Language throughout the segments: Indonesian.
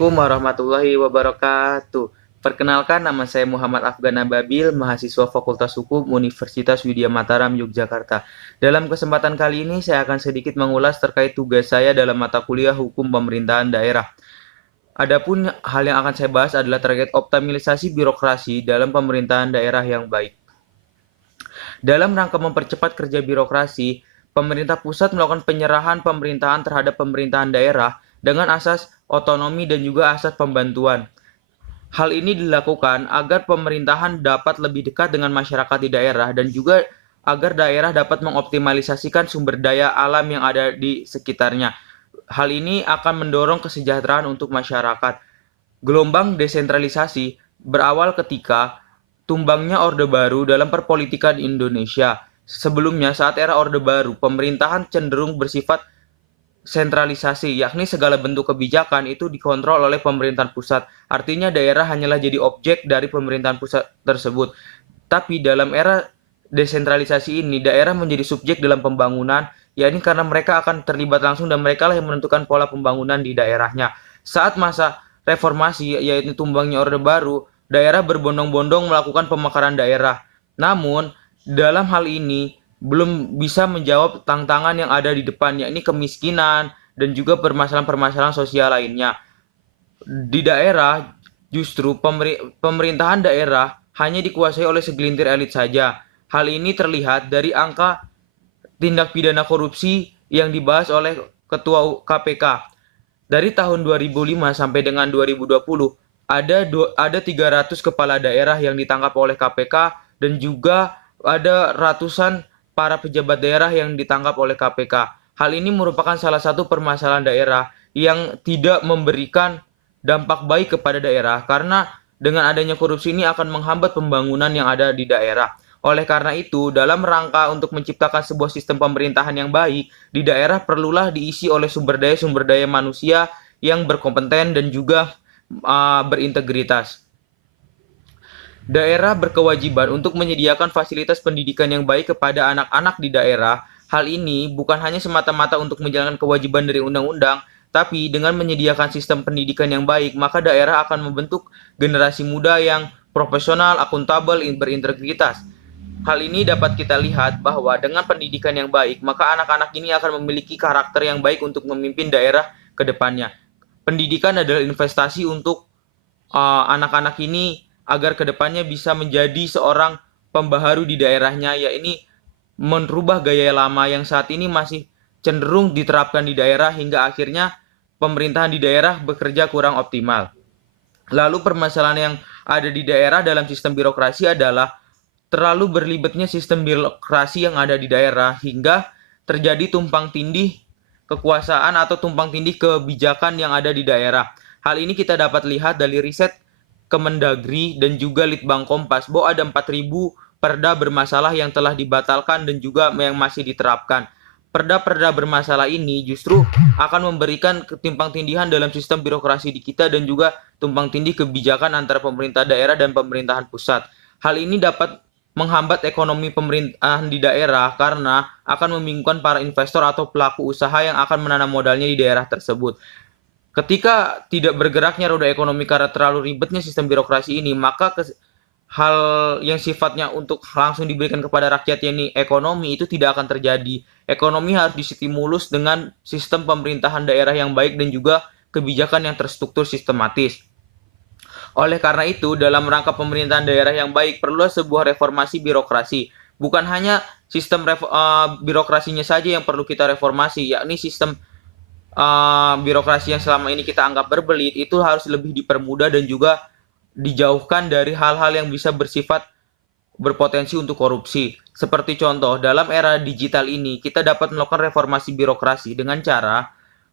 Assalamualaikum warahmatullahi wabarakatuh. Perkenalkan, nama saya Muhammad Afgan Ababil, mahasiswa Fakultas Hukum Universitas Widya Mataram, Yogyakarta. Dalam kesempatan kali ini, saya akan sedikit mengulas terkait tugas saya dalam mata kuliah Hukum Pemerintahan Daerah. Adapun hal yang akan saya bahas adalah terkait optimalisasi birokrasi dalam pemerintahan daerah yang baik. Dalam rangka mempercepat kerja birokrasi, pemerintah pusat melakukan penyerahan pemerintahan terhadap pemerintahan daerah dengan asas otonomi dan juga asas pembantuan. Hal ini dilakukan agar pemerintahan dapat lebih dekat dengan masyarakat di daerah dan juga agar daerah dapat mengoptimalisasikan sumber daya alam yang ada di sekitarnya. Hal ini akan mendorong kesejahteraan untuk masyarakat. Gelombang desentralisasi berawal ketika tumbangnya Orde Baru dalam perpolitikan Indonesia. Sebelumnya, saat era Orde Baru, pemerintahan cenderung bersifat sentralisasi, yakni segala bentuk kebijakan itu dikontrol oleh pemerintahan pusat. Artinya daerah hanyalah jadi objek dari pemerintahan pusat tersebut. Tapi dalam era desentralisasi ini, daerah menjadi subjek dalam pembangunan, yakni karena mereka akan terlibat langsung dan mereka lah yang menentukan pola pembangunan di daerahnya. Saat masa reformasi, yaitu tumbangnya Orde Baru, daerah berbondong-bondong melakukan pemekaran daerah. Namun, dalam hal ini, belum bisa menjawab tantangan yang ada di depan, yakni kemiskinan dan juga permasalahan-permasalahan sosial lainnya. Di daerah, justru pemerintahan daerah hanya dikuasai oleh segelintir elit saja. Hal ini terlihat dari angka tindak pidana korupsi yang dibahas oleh Ketua KPK. Dari tahun 2005 sampai dengan 2020, ada 300 kepala daerah yang ditangkap oleh KPK dan juga ada ratusan para pejabat daerah yang ditangkap oleh KPK. Hal ini merupakan salah satu permasalahan daerah yang tidak memberikan dampak baik kepada daerah karena dengan adanya korupsi ini akan menghambat pembangunan yang ada di daerah. Oleh karena itu, dalam rangka untuk menciptakan sebuah sistem pemerintahan yang baik, di daerah perlulah diisi oleh sumber daya manusia yang berkompeten dan juga berintegritas. Daerah berkewajiban untuk menyediakan fasilitas pendidikan yang baik kepada anak-anak di daerah. Hal ini bukan hanya semata-mata untuk menjalankan kewajiban dari undang-undang, tapi dengan menyediakan sistem pendidikan yang baik, maka daerah akan membentuk generasi muda yang profesional, akuntabel, berintegritas. Hal ini dapat kita lihat bahwa dengan pendidikan yang baik, maka anak-anak ini akan memiliki karakter yang baik untuk memimpin daerah ke depannya. Pendidikan adalah investasi untuk anak-anak ini agar kedepannya bisa menjadi seorang pembaharu di daerahnya, yakni merubah gaya lama yang saat ini masih cenderung diterapkan di daerah hingga akhirnya pemerintahan di daerah bekerja kurang optimal. Lalu permasalahan yang ada di daerah dalam sistem birokrasi adalah terlalu berlibatnya sistem birokrasi yang ada di daerah hingga terjadi tumpang tindih kekuasaan atau tumpang tindih kebijakan yang ada di daerah. Hal ini kita dapat lihat dari riset Kemendagri dan juga Litbang Kompas bahwa ada 4.000 perda bermasalah yang telah dibatalkan dan juga yang masih diterapkan. Perda-perda bermasalah ini justru akan memberikan ketimpang tindihan dalam sistem birokrasi di kita dan juga tumpang tindih kebijakan antara pemerintah daerah dan pemerintahan pusat. Hal ini dapat menghambat ekonomi pemerintahan di daerah karena akan membingungkan para investor atau pelaku usaha yang akan menanam modalnya di daerah tersebut. Ketika tidak bergeraknya roda ekonomi karena terlalu ribetnya sistem birokrasi ini, maka hal yang sifatnya untuk langsung diberikan kepada rakyat yakni ekonomi itu tidak akan terjadi. Ekonomi harus distimulus dengan sistem pemerintahan daerah yang baik dan juga kebijakan yang terstruktur sistematis. Oleh karena itu, dalam rangka pemerintahan daerah yang baik, perlu sebuah reformasi birokrasi. Bukan hanya sistem birokrasinya saja yang perlu kita reformasi, yakni sistem birokrasi yang selama ini kita anggap berbelit itu harus lebih dipermudah dan juga dijauhkan dari hal-hal yang bisa bersifat berpotensi untuk korupsi. Seperti contoh, dalam era digital ini kita dapat melakukan reformasi birokrasi dengan cara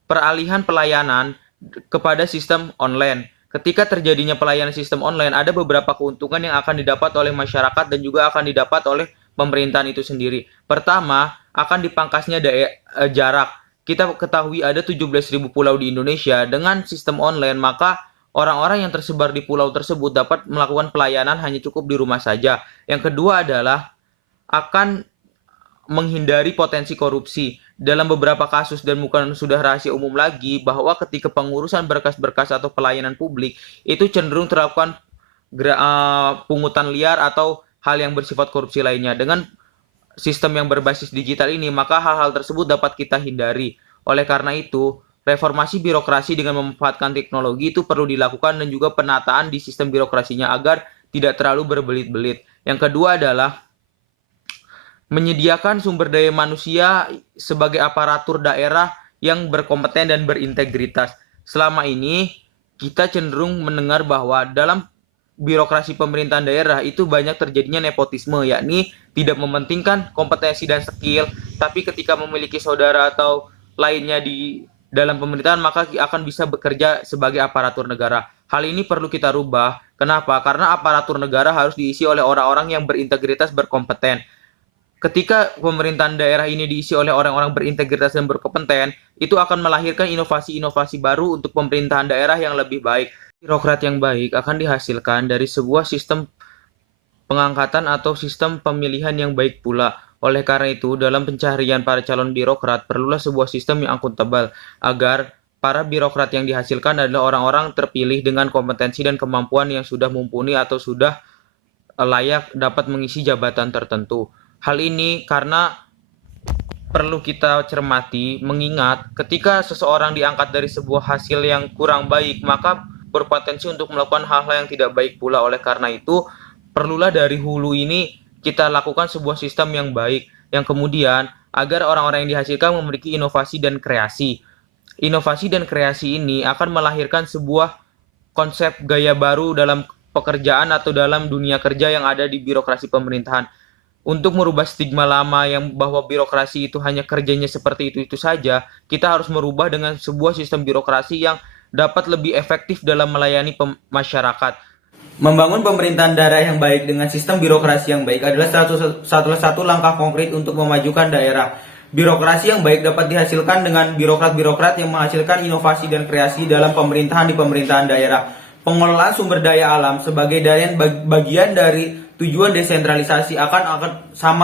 peralihan pelayanan kepada sistem online. Ketika terjadinya pelayanan sistem online, ada beberapa keuntungan yang akan didapat oleh masyarakat dan juga akan didapat oleh pemerintahan itu sendiri. Pertama, akan dipangkasnya jarak. Kita ketahui ada 17.000 pulau di Indonesia. Dengan sistem online, maka orang-orang yang tersebar di pulau tersebut dapat melakukan pelayanan hanya cukup di rumah saja. Yang kedua adalah akan menghindari potensi korupsi. dalam beberapa kasus dan bukan sudah rahasia umum lagi bahwa ketika pengurusan berkas-berkas atau pelayanan publik itu cenderung terlakukan pungutan liar atau hal yang bersifat korupsi lainnya. Dengan sistem yang berbasis digital ini, maka hal-hal tersebut dapat kita hindari. Oleh karena itu, reformasi birokrasi dengan memanfaatkan teknologi itu perlu dilakukan dan juga penataan di sistem birokrasinya agar tidak terlalu berbelit-belit. Yang kedua adalah menyediakan sumber daya manusia sebagai aparatur daerah yang berkompeten dan berintegritas. Selama ini kita cenderung mendengar bahwa dalam birokrasi pemerintahan daerah itu banyak terjadinya nepotisme, yakni tidak mementingkan kompetensi dan skill, tapi ketika memiliki saudara atau lainnya di dalam pemerintahan maka akan bisa bekerja sebagai aparatur negara. Hal ini perlu kita rubah. Kenapa? Karena aparatur negara harus diisi oleh orang-orang yang berintegritas, berkompeten. Ketika pemerintahan daerah ini diisi oleh orang-orang berintegritas dan berkompeten, itu akan melahirkan inovasi-inovasi baru untuk pemerintahan daerah yang lebih baik. Birokrat yang baik akan dihasilkan dari sebuah sistem pengangkatan atau sistem pemilihan yang baik pula. Oleh karena itu, dalam pencarian para calon birokrat, perlulah sebuah sistem yang akuntabel, agar para birokrat yang dihasilkan adalah orang-orang terpilih dengan kompetensi dan kemampuan yang sudah mumpuni atau sudah layak dapat mengisi jabatan tertentu. Hal ini karena perlu kita cermati, mengingat ketika seseorang diangkat dari sebuah hasil yang kurang baik, maka berpotensi untuk melakukan hal-hal yang tidak baik pula. Oleh karena itu, perlulah dari hulu ini kita lakukan sebuah sistem yang baik, yang kemudian agar orang-orang yang dihasilkan memiliki inovasi dan kreasi. Inovasi dan kreasi ini akan melahirkan sebuah konsep gaya baru dalam pekerjaan atau dalam dunia kerja yang ada di birokrasi pemerintahan. Untuk merubah stigma lama yang bahwa birokrasi itu hanya kerjanya seperti itu saja, kita harus merubah dengan sebuah sistem birokrasi yang dapat lebih efektif dalam melayani masyarakat. Membangun pemerintahan daerah yang baik dengan sistem birokrasi yang baik adalah salah satu langkah konkret untuk memajukan daerah. Birokrasi yang baik dapat dihasilkan dengan birokrat-birokrat yang menghasilkan inovasi dan kreasi dalam pemerintahan di pemerintahan daerah. Pengelolaan sumber daya alam sebagai bagian dari tujuan desentralisasi akan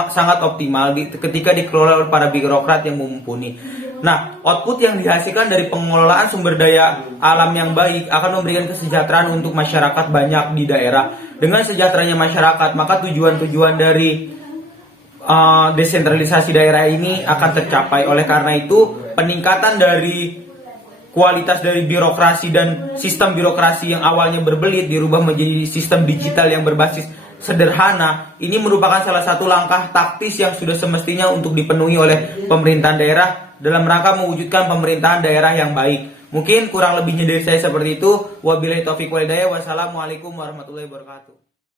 sangat optimal ketika dikelola oleh para birokrat yang mumpuni. Nah, output yang dihasilkan dari pengelolaan sumber daya alam yang baik akan memberikan kesejahteraan untuk masyarakat banyak di daerah. Dengan sejahteranya masyarakat, maka tujuan-tujuan dari desentralisasi daerah ini akan tercapai. Oleh karena itu, peningkatan dari kualitas dari birokrasi dan sistem birokrasi yang awalnya berbelit dirubah menjadi sistem digital yang berbasis sederhana. Ini merupakan salah satu langkah taktis yang sudah semestinya untuk dipenuhi oleh pemerintahan daerah dalam rangka mewujudkan pemerintahan daerah yang baik. Mungkin kurang lebihnya dari saya seperti itu. Wabillahi taufiq wal hidayah. Wassalamualaikum warahmatullahi wabarakatuh.